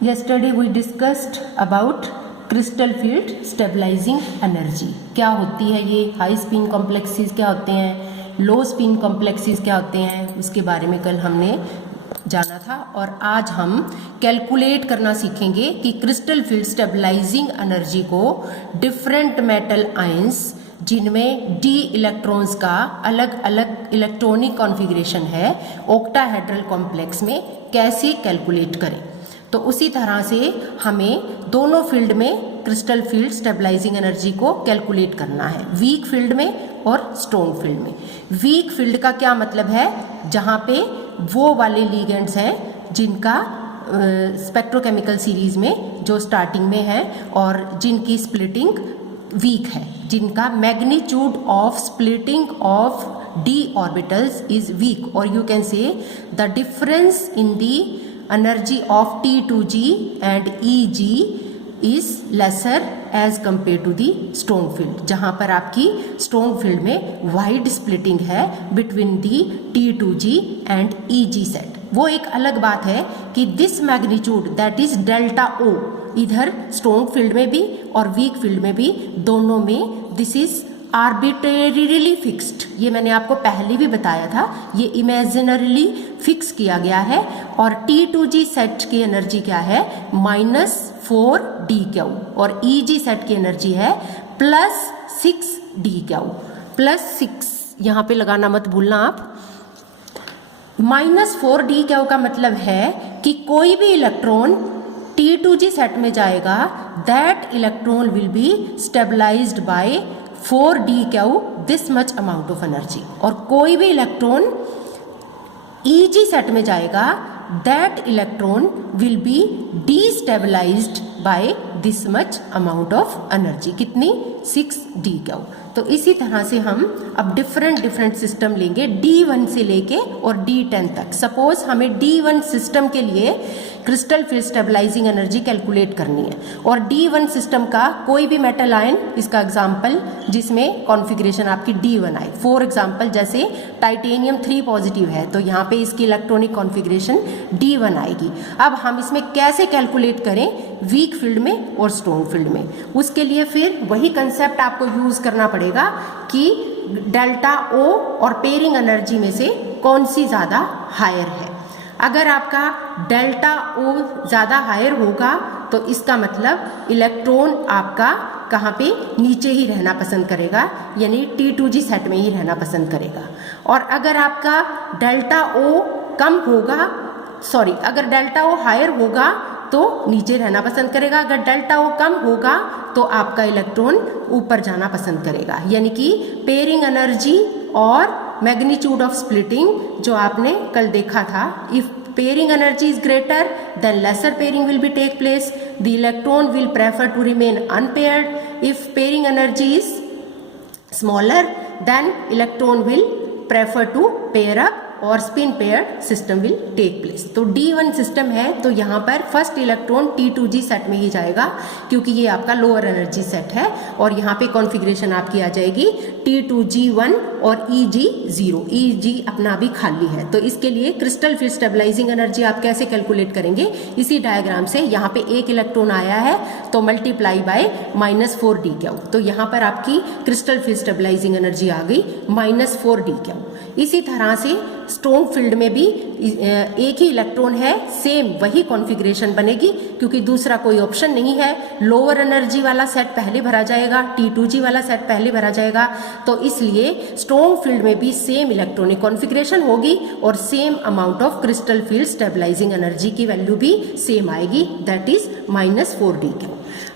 Yesterday we discussed about crystal field stabilizing energy. क्या होती है ये, हाई स्पिन कॉम्प्लेक्सेस क्या होते हैं, लो स्पिन कॉम्प्लेक्सेस क्या होते हैं, उसके बारे में कल हमने जाना था। और आज हम कैलकुलेट करना सीखेंगे कि क्रिस्टल फील्ड स्टेबलाइजिंग एनर्जी को डिफरेंट मेटल आयंस जिनमें डी इलेक्ट्रॉन्स का अलग अलग इलेक्ट्रॉनिक कॉन्फ़िगरेशन है ऑक्टाहेड्रल कॉम्प्लेक्स में कैसे कैलकुलेट करें। तो उसी तरह से हमें दोनों फील्ड में क्रिस्टल फील्ड स्टेबलाइजिंग एनर्जी को कैलकुलेट करना है, वीक फील्ड में और स्ट्रॉन्ग फील्ड में। वीक फील्ड का क्या मतलब है, जहाँ पे वो वाले लिगेंड्स हैं जिनका स्पेक्ट्रोकेमिकल सीरीज में जो स्टार्टिंग में है और जिनकी स्प्लिटिंग वीक है, जिनका magnitude of splitting of d orbitals is weak, or you can say the difference in the energy of T2g and Eg is lesser as compared to the strong field, जहाँ पर आपकी strong field में wide splitting है between the T2g and Eg set। वो एक अलग बात है कि this magnitude that is delta O, इधर स्ट्रॉन्ग फील्ड में भी और वीक फील्ड में भी दोनों में दिस इज आर्बिट्रेरीली फिक्स्ड। ये मैंने आपको पहले भी बताया था, ये इमेजिनरीली फिक्स किया गया है। और T2g सेट की एनर्जी क्या है, -4d क्यू, और Eg सेट की एनर्जी है +6d क्यू, +6 यहाँ पे लगाना मत भूलना आप। -4d क्यू का मतलब है कि कोई भी इलेक्ट्रॉन T2g सेट में जाएगा, that electron will be stabilised by 4d Q this much amount of energy. और कोई भी इलेक्ट्रॉन Eg सेट में जाएगा, that electron will be destabilised by this much amount of energy. कितनी, 6d क्यू। तो इसी तरह से हम अब डिफरेंट सिस्टम लेंगे D1 से लेके और D10 तक। सपोज हमें D1 सिस्टम के लिए crystal field stabilising energy calculate करनी है, और D1 सिस्टम का कोई भी मेटल आयन, इसका एग्जांपल जिसमें कॉन्फ़िगरेशन आपकी D1 आए, फॉर एग्जांपल जैसे टाइटेनियम 3 पॉजिटिव है तो यहाँ पे इसकी इलेक्ट्रॉनिक कॉन्फ़िगरेशन D1 आएगी। अब हम इसमें कैसे कैलकुलेट करें, वीक फील्ड में और स्ट्रॉन्ग फील्ड में। उसके लिए फिर वही कंसेप्ट आपको यूज करना पड़ेगा कि डेल्टा ओ और पेयरिंग एनर्जी में से कौन सी ज़्यादा हायर है। अगर आपका डेल्टा ओ ज़्यादा हायर होगा तो इसका मतलब इलेक्ट्रॉन आपका कहाँ पे, नीचे ही रहना पसंद करेगा, यानी T2g सेट में ही रहना पसंद करेगा। और अगर आपका डेल्टा ओ कम होगा, सॉरी, अगर डेल्टा ओ हायर होगा तो नीचे रहना पसंद करेगा, अगर डेल्टा ओ कम होगा तो आपका इलेक्ट्रॉन ऊपर जाना पसंद करेगा। यानी कि पेयरिंग एनर्जी और मैग्नीट्यूड ऑफ स्प्लिटिंग जो आपने कल देखा था, if pairing energy is greater than lesser pairing will be take place, the electron will prefer to remain unpaired. If pairing energy is smaller than electron will prefer to pair up और spin paired system will take place. तो D1 system है तो यहाँ पर first electron T2g set में ही जाएगा, क्योंकि ये आपका लोअर एनर्जी सेट है, और यहाँ पे कॉन्फ़िगरेशन आपकी आ जाएगी T2g1 और Eg0। Eg अपना भी खाली है। तो इसके लिए क्रिस्टल फील्ड स्टेबलाइजिंग एनर्जी आप कैसे कैलकुलेट करेंगे, इसी डायग्राम से। यहाँ पे एक इलेक्ट्रॉन आया है तो मल्टीप्लाई बाय -4d क्यू, तो यहाँ पर आपकी क्रिस्टल फील्ड स्टेबलाइजिंग एनर्जी आ गई -4d क्यू। इसी तरह से स्ट्रॉन्ग फील्ड में भी एक ही इलेक्ट्रॉन है, सेम वही कॉन्फ़िगरेशन बनेगी, क्योंकि दूसरा कोई ऑप्शन नहीं है। लोअर एनर्जी वाला सेट पहले भरा जाएगा, T2g वाला सेट पहले भरा जाएगा, तो इसलिए स्ट्रॉन्ग फील्ड में भी सेम इलेक्ट्रॉनिक कॉन्फ़िगरेशन होगी और same amount of crystal field stabilising energy की वैल्यू भी सेम आएगी, दैट इज -4d क्यू।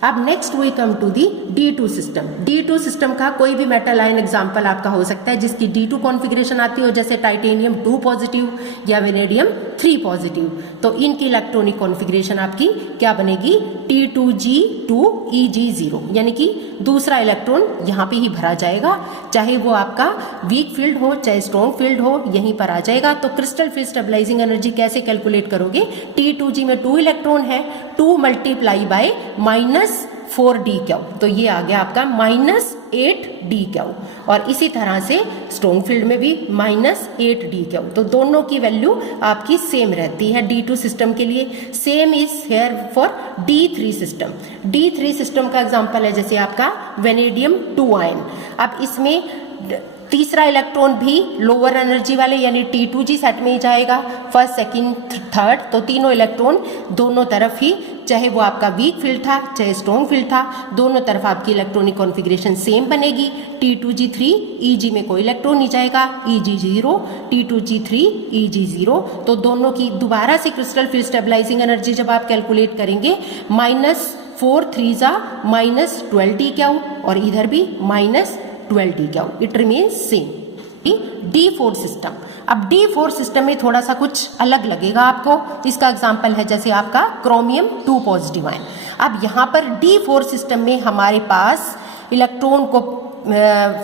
अब next we come to the D2 system. D2 system का कोई भी मेटल आयन एग्जांपल आपका हो सकता है जिसकी D2 कॉन्फ़िगरेशन आती हो, जैसे टाइटेनियम 2 पॉजिटिव या वेनेडियम 3 पॉजिटिव। तो इनकी इलेक्ट्रॉनिक कॉन्फ़िगरेशन आपकी क्या बनेगी, T2g2 Eg0, यानी कि दूसरा इलेक्ट्रॉन यहाँ पे ही भरा जाएगा, चाहे वो आपका वीक फील्ड हो चाहे स्ट्रॉन्ग फील्ड हो, यहीं पर आ जाएगा। तो क्रिस्टल फील्ड स्टेबलाइजिंग एनर्जी कैसे कैलकुलेट करोगे, T2g में 2 इलेक्ट्रॉन है, 2 मल्टीप्लाई बाय 4d तो ये आ गया आपका -8d और इसी तरह से स्ट्रॉन्ग फील्ड में भी -8d तो दोनों की वैल्यू आपकी सेम रहती है D2 सिस्टम के लिए। Same is here for D3 system. D3 system का एग्जांपल है जैसे आपका वेनेडियम 2 आयन। अब इसमें तीसरा इलेक्ट्रॉन भी लोअर एनर्जी वाले यानी T2G सेट में ही जाएगा, फर्स्ट सेकंड थर्ड, तो तीनों इलेक्ट्रॉन दोनों तरफ ही, चाहे वो आपका वीक फील्ड था चाहे स्ट्रॉन्ग फील्ड था, दोनों तरफ आपकी इलेक्ट्रॉनिक कॉन्फ़िगरेशन सेम बनेगी। T2G3 EG में कोई इलेक्ट्रॉन नहीं जाएगा, EG0, T2G3 EG0, तो दोनों की दोबारा से क्रिस्टल फील्ड स्टेबलाइजिंग एनर्जी जब आप कैलकुलेट करेंगे -4 3 -12d और इधर भी -12d, it remains same. D4 system. अब D4 सिस्टम में थोड़ा सा कुछ अलग लगेगा आपको। इसका एग्जांपल है जैसे आपका क्रोमियम 2 पॉजिटिव आयन। अब यहाँ पर D4 सिस्टम में हमारे पास इलेक्ट्रॉन को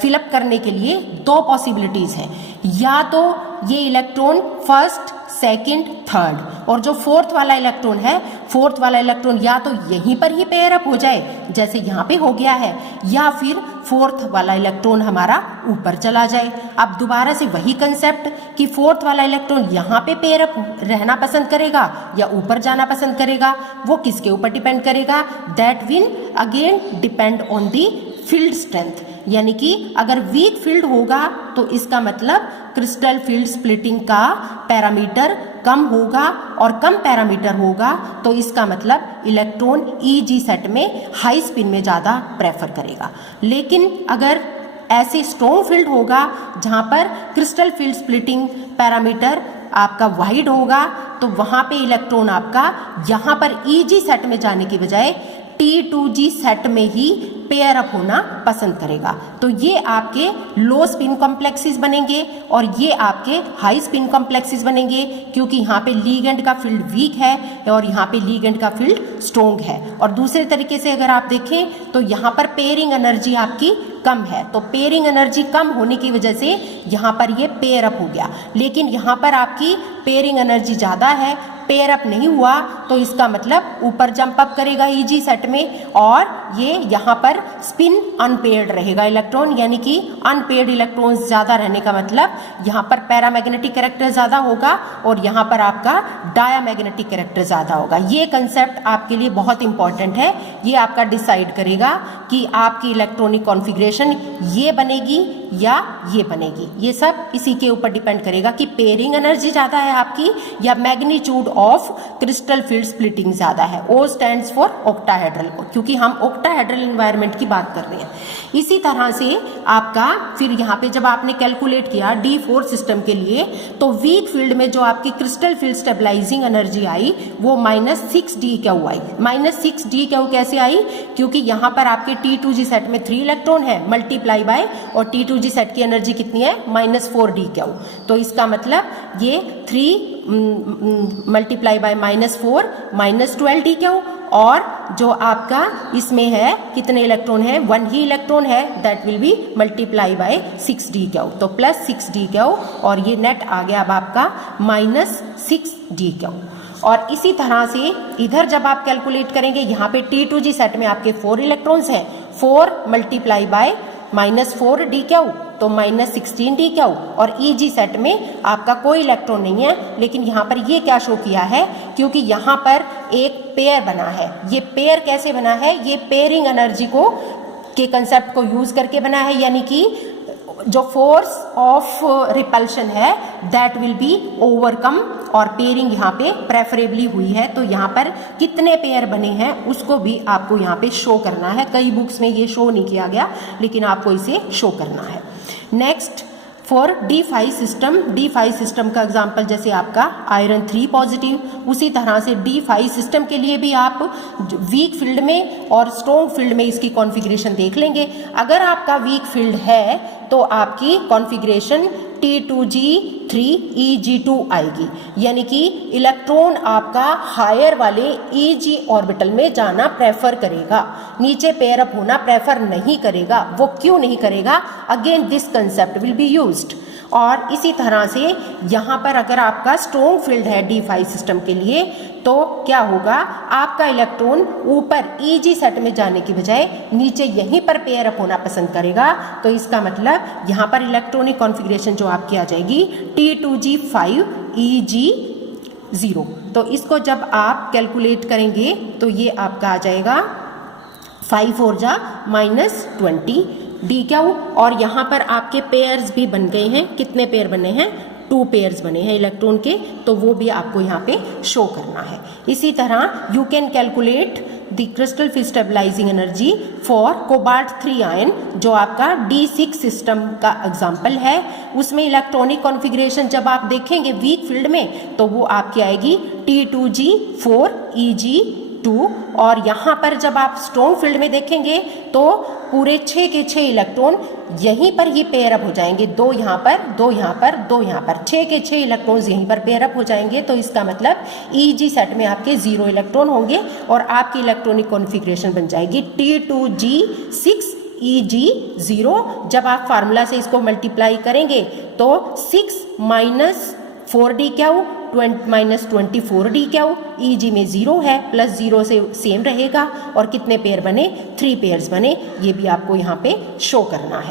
फिलअप करने के लिए दो पॉसिबिलिटीज हैं, या तो ये इलेक्ट्रॉन फर्स्ट सेकंड थर्ड, और जो फोर्थ वाला इलेक्ट्रॉन है, फोर्थ वाला इलेक्ट्रॉन या तो यहीं पर ही पेयर अप हो जाए जैसे यहाँ पे हो गया है, या फिर फोर्थ वाला इलेक्ट्रॉन हमारा ऊपर चला जाए। अब दोबारा से वही कंसेप्ट कि फोर्थ वाला इलेक्ट्रॉन यहाँ पे पेयर अप रहना पसंद करेगा या ऊपर जाना पसंद करेगा, वो किसके ऊपर डिपेंड करेगा? That will again depend on the field strength. यानी कि अगर वीक फील्ड होगा तो इसका मतलब क्रिस्टल फील्ड स्प्लिटिंग का पैरामीटर कम होगा, और कम पैरामीटर होगा तो इसका मतलब इलेक्ट्रॉन EG सेट में हाई स्पिन में ज़्यादा प्रेफर करेगा। लेकिन अगर ऐसे स्ट्रॉन्ग फील्ड होगा जहाँ पर क्रिस्टल फील्ड स्प्लिटिंग पैरामीटर आपका वाइड होगा, तो वहाँ पे इलेक्ट्रॉन आपका यहाँ पर EG सेट में जाने की बजाय T2G सेट में ही पेयर अप होना पसंद करेगा। तो ये आपके लो स्पिन कॉम्प्लेक्सेस बनेंगे और ये आपके हाई स्पिन कॉम्प्लेक्सेस बनेंगे, क्योंकि यहाँ पे लीगेंड का फील्ड वीक है और यहाँ पे लीगेंड का फील्ड स्ट्रॉन्ग है। और दूसरे तरीके से अगर आप देखें तो यहाँ पर पेयरिंग एनर्जी आपकी कम है, तो पेयरिंग एनर्जी कम होने की वजह से यहाँ पर ये पेयर अप हो गया। लेकिन यहाँ पर आपकी पेयरिंग एनर्जी ज़्यादा है, पेयर अप नहीं हुआ, तो इसका मतलब ऊपर जंप अप करेगा EG सेट में, और ये यहाँ पर स्पिन अनपेयर्ड रहेगा इलेक्ट्रॉन, यानी कि अनपेयर्ड इलेक्ट्रॉन्स ज़्यादा रहने का मतलब यहाँ पर पैरामैग्नेटिक कैरेक्टर ज़्यादा होगा और यहाँ पर आपका डायामैग्नेटिक कैरेक्टर ज़्यादा होगा। ये कंसेप्ट आपके लिए बहुत इंपॉर्टेंट है, ये आपका डिसाइड करेगा कि आपकी इलेक्ट्रॉनिक कॉन्फ़िगरेशन ये बनेगी या ये बनेगी। ये सब इसी के ऊपर डिपेंड करेगा कि पेयरिंग एनर्जी ज़्यादा है आपकी या magnitude of crystal field splitting ज़्यादा है। O स्टैंड्स फॉर ऑक्टाहेड्रल, क्योंकि हम ऑक्टाहेड्रल एनवायरनमेंट की बात कर रहे हैं। इसी तरह से आपका फिर यहाँ पे जब आपने कैलकुलेट किया D4 सिस्टम के लिए, तो वीक फील्ड में जो आपकी क्रिस्टल फील्ड स्टेबलाइजिंग एनर्जी आई वो -6d आई। -6d कैसे आई? क्योंकि यहाँ पर आपके T2G सेट में 3 इलेक्ट्रॉन है मल्टीप्लाई बाय, और T2G सेट की एनर्जी कितनी है? -4d। तो इसका मतलब ये 3 मल्टीप्लाई बाय -4 -12d, और जो आपका इसमें है कितने इलेक्ट्रॉन है? 1 ही इलेक्ट्रॉन है, that will be multiply by 6d, तो +6d, और ये नेट आ गया अब आपका -6d। और इसी तरह से इधर जब आप कैलकुलेट करेंगे, यहाँ पे T2G सेट में आपके 4 इलेक्ट्रॉन्स हैं, 4 मल्टीप्लाई बाय -4d तो -16d, और EG सेट में आपका कोई इलेक्ट्रॉन नहीं है। लेकिन यहाँ पर ये क्या शो किया है? क्योंकि यहाँ पर एक पेयर बना है। ये पेयर कैसे बना है? ये पेयरिंग एनर्जी को के कंसेप्ट को यूज करके बना है, यानी कि जो फोर्स ऑफ रिपल्शन है दैट विल बी ओवरकम, और पेयरिंग यहाँ पे प्रेफरेबली हुई है। तो यहाँ पर कितने पेयर बने हैं उसको भी आपको यहाँ पे शो करना है। कई बुक्स में ये शो नहीं किया गया, लेकिन आपको इसे शो करना है। Next for D5 system, D5 system का एग्जांपल जैसे आपका आयरन 3 पॉजिटिव, उसी तरह से D5 सिस्टम के लिए भी आप वीक फील्ड में और स्ट्रॉन्ग फील्ड में इसकी कॉन्फ़िगरेशन देख लेंगे। अगर आपका वीक फील्ड है तो आपकी कॉन्फ़िगरेशन T2G Eg2 आएगी, यानी कि इलेक्ट्रॉन आपका हायर वाले Eg ऑर्बिटल में जाना प्रेफर करेगा, नीचे पेयर अप होना प्रेफर नहीं करेगा। वो क्यों नहीं करेगा? Again this concept will be used. और इसी तरह से यहाँ पर अगर आपका स्ट्रॉन्ग फील्ड है d5 सिस्टम के लिए, तो क्या होगा, आपका इलेक्ट्रॉन ऊपर Eg सेट में जाने की बजाय नीचे यहीं पर पेयर अप होना पसंद करेगा। तो इसका मतलब यहाँ पर इलेक्ट्रॉनिक कॉन्फ़िगरेशन जो आपकी आ जाएगी T2G5 Eg0। तो इसको जब आप कैलकुलेट करेंगे तो ये आपका आ जाएगा 5 4 जा -20 डी क्या हो। और यहाँ पर आपके पेयर्स भी बन गए हैं। कितने पेयर बने हैं? 2 पेयर्स बने हैं इलेक्ट्रॉन के, तो वो भी आपको यहाँ पे शो करना है। इसी तरह you can calculate the crystal field stabilising energy for cobalt 3 ion, जो आपका D6 सिस्टम का एग्जाम्पल है। उसमें इलेक्ट्रॉनिक कॉन्फ़िगरेशन जब आप देखेंगे वीक फील्ड में, तो वो आपकी आएगी T2G4 Eg2। और यहाँ पर जब आप स्ट्रॉन्ग फील्ड में देखेंगे तो पूरे 6 के 6 इलेक्ट्रॉन यहीं पर ही पेयर अप हो जाएंगे, 2 यहाँ पर, 2 यहाँ पर, 2 यहाँ पर, 6 के 6 इलेक्ट्रॉन्स यहीं पर पेयर अप हो जाएंगे। तो इसका मतलब Eg सेट में आपके 0 इलेक्ट्रॉन होंगे और आपकी इलेक्ट्रॉनिक कॉन्फ़िगरेशन बन जाएगी T2G6 Eg0। जब आप फार्मूला से इसको मल्टीप्लाई करेंगे तो 6 -4d क्या हो, -24d क्या हो, Eg में 0 है, प्लस 0 से सेम रहेगा। और कितने पेयर बने? 3 पेयर्स बने। ये भी आपको यहाँ पे शो करना है।